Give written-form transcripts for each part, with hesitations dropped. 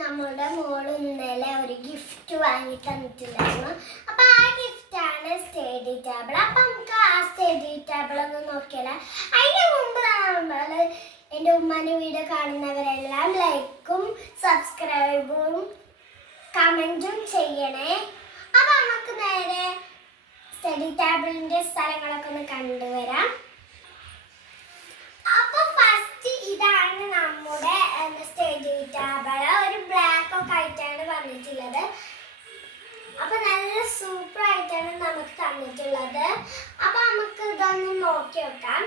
നമ്മുടെ മോള് ഇന്നലെ ഒരു ഗിഫ്റ്റ് വാങ്ങി തന്നിട്ടുണ്ടായിരുന്നു. അപ്പൊ ആ ഗിഫ്റ്റ് ആണ് സ്റ്റഡി ടേബിൾ. അപ്പൊ നമുക്ക് ആ സ്റ്റഡി ടേബിൾ ഒന്ന് നോക്കിയാലോ. അതിന് മുമ്പ് നമ്മള് എൻ്റെ ഉമ്മാന്റെ വീഡിയോ കാണുന്നവരെല്ലാം ലൈക്കും സബ്സ്ക്രൈബും കമന്റും ചെയ്യണേ. അപ്പൊ നമുക്ക് നേരെ സ്റ്റഡി ടേബിളിന്റെ സ്ഥലങ്ങളൊക്കെ ഒന്ന് കണ്ടുവരാം. അപ്പൊ ഫസ്റ്റ് ഇതാണ് നമ്മുടെ സ്റ്റഡി ടേബിൾ. ഒരു ബ്ലാക്ക് ഒക്കെ ആയിട്ടാണ് വന്നിട്ടുള്ളത്. അപ്പൊ നല്ല സൂപ്പർ ആയിട്ടാണ് നമുക്ക് തന്നിട്ടുള്ളത്. അപ്പൊ നമുക്ക് ഇതൊന്ന് നോക്കി നോക്കാം.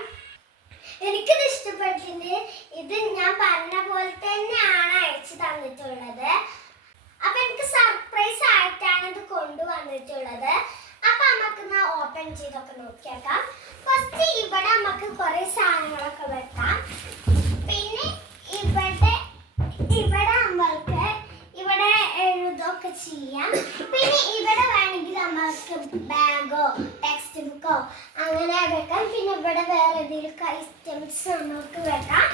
എനിക്കിത് ഇഷ്ടപ്പെട്ടിട്ടുണ്ട്. ഇത് ഞാൻ പറഞ്ഞ പോലെ തന്നെയാണ് അയച്ചു തന്നിട്ടുള്ളത്. അപ്പൊ എനിക്ക് സർപ്രൈസ് ആയിട്ടാണ് ഇത് കൊണ്ടുവന്നിട്ടുള്ളത്. അപ്പൊ നമുക്ക് ഓപ്പൺ ചെയ്തൊക്കെ നോക്കിയേക്കാം. ഫസ്റ്റ് ഇവിടെ നമുക്ക് കുറെ സാധനങ്ങളൊക്കെ വെക്കാം. പിന്നെ ഇവിടെ നമ്മൾക്ക് ഇവിടെ എഴുതൊക്കെ ചെയ്യാം. പിന്നെ ഇവിടെ വേണമെങ്കിൽ നമ്മൾക്ക് ബാഗോ ടെക്സ്റ്റ് ബുക്കോ അങ്ങനെ വെക്കാം. പിന്നെ ഇവിടെ വേറെ ഏതെങ്കിലും ഐറ്റംസ് നമുക്ക് വെക്കാം.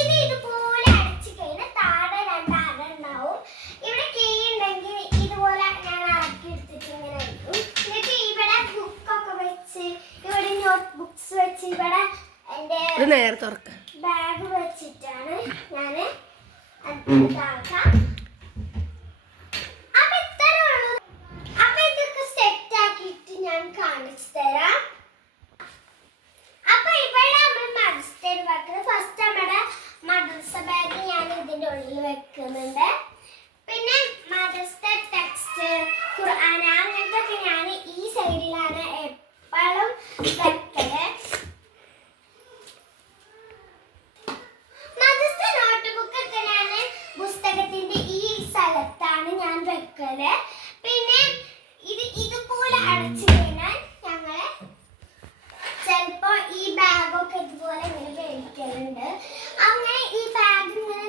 ഇത് ഇതുപോലെ അടിച്ചു കഴിഞ്ഞാൽ താഴെ രണ്ടാകെ ഉണ്ടാവും. ഇവിടെ കീ ഉണ്ടെങ്കിൽ ഇതുപോലെ ഞാൻ ഇറക്കി എടുത്തിട്ട് ഇങ്ങനെ ആയിരിക്കും. എന്നിട്ട് ഇവിടെ ബുക്കൊക്കെ വെച്ച് ഇവിടെ നോട്ട് ബുക്സ് വെച്ച് ഇവിടെ എൻ്റെ ബാഗ് വെച്ചിട്ടാണ് ഞാൻ ഇതാക്കാം. അപ്പൊ ഇത്രേ ഉള്ളൂ. അപ്പൊ ഇതൊക്കെ സെറ്റ് ആക്കിയിട്ട് ഞാൻ കാണിച്ചു തരാം. അപ്പൊ ഇവിടെ നമ്മൾ മദ്രസയിൽ വെക്കുന്നത്. ഫസ്റ്റ് നമ്മുടെ മദ്രസ ബാഗ് ഞാൻ ഇതിന്റെ ഉള്ളിൽ വെക്കുന്നുണ്ട്. പിന്നെ മദ്രസ ടെക്സ്റ്റ് ഖുർആൻ അങ്ങനത്തെ ഞാൻ ഈ സൈഡിലാണ് എപ്പോഴും വെക്കല്. മദ്രസ നോട്ട് ബുക്ക് ഒക്കെ ഞാൻ പുസ്തകത്തിന്റെ ഈ സ്ഥലത്താണ് ഞാൻ വെക്കല്. പിന്നെ ഇതുപോലെ അടച്ചു കഴിഞ്ഞാൽ ഞങ്ങള് ചിലപ്പോ ഈ ബാഗൊക്കെ ഇതുപോലെ ഇങ്ങനെ കഴിക്കലുണ്ട്. അങ്ങനെ ഈ ബാഗ് ഇങ്ങനെ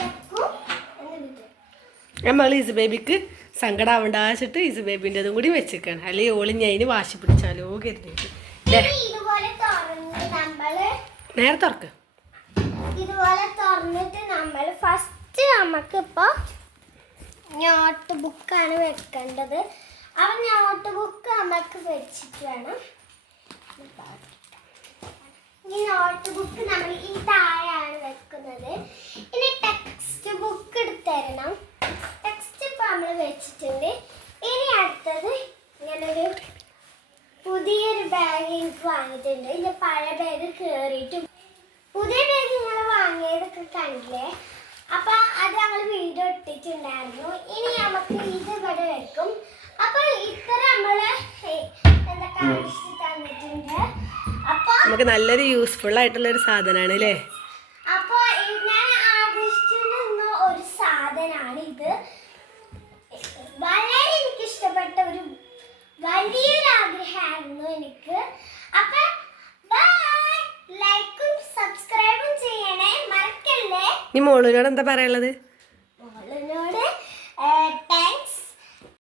വെക്കും. നമ്മൾ ഈസ് ബേബിക്ക് സങ്കടാവണ്ട വെച്ചിട്ട് ഈസ് ബേബിൻ്റെതും കൂടി വെച്ചേക്കാണ്. അല്ലെങ്കിൽ ഓളി ഞാൻ വാശി പിടിച്ചാലോ കരുതിയിട്ട്. ഇതുപോലെ തുറന്ന് നമ്മള് നേരെ തുറക്ക്. ഇതുപോലെ തുറന്നിട്ട് നമ്മൾ ഫസ്റ്റ് നമുക്കിപ്പോ നോട്ട് ബുക്കാണ് വെക്കേണ്ടത്. ആ നോട്ട് ബുക്ക് നമുക്ക് വെച്ചിട്ട് വേണം. ഈ നോട്ട് ബുക്ക് നമ്മൾ ഈ താഴെയാണ് വെക്കുന്നത്. ഇനി ടെക്സ്റ്റ് ബുക്ക് എടുത്തരണം. ടെക്സ്റ്റ് ഇപ്പൊ നമ്മൾ വെച്ചിട്ടുണ്ട്. ഇനി അടുത്തത് ഇങ്ങനൊരു പുതിയൊരു ബാഗ് എനിക്ക് വാങ്ങിയിട്ടുണ്ട്. ഇതിന്റെ പഴയ ബാഗ് കേറിയിട്ട് പുതിയ ബാഗ് നിങ്ങൾ വാങ്ങിയതൊക്കെ കണ്ടില്ലേ. അപ്പൊ അത് ഞങ്ങൾ വീഡിയോ ഇട്ടിട്ടുണ്ടായിരുന്നു. ഇനി നമുക്ക് ഇത് ഇവിടെ വെക്കും. അപ്പൊ ഇത്ര നമ്മള് എന്താ കാണിച്ചു തന്നിട്ടുണ്ട്. അപ്പൊ നമുക്ക് നല്ലൊരു യൂസ്ഫുൾ ആയിട്ടുള്ള ഒരു സാധനമാണ് അല്ലേ. അപ്പൊ ഞാൻ ആകർഷിച്ചിരുന്ന ഒരു സാധനമാണ് ഇത്. വളരെ എനിക്ക് ഇഷ്ടപ്പെട്ട ഒരു വലിയൊരു ആഗ്രഹമായിരുന്നു എനിക്ക്. അപ്പൊ ലൈക്കും സബ്സ്ക്രൈബും ചെയ്യണേ, മറക്കല്ലേ. നീ മോളിനോട് എന്താ പറയാനുള്ളത്?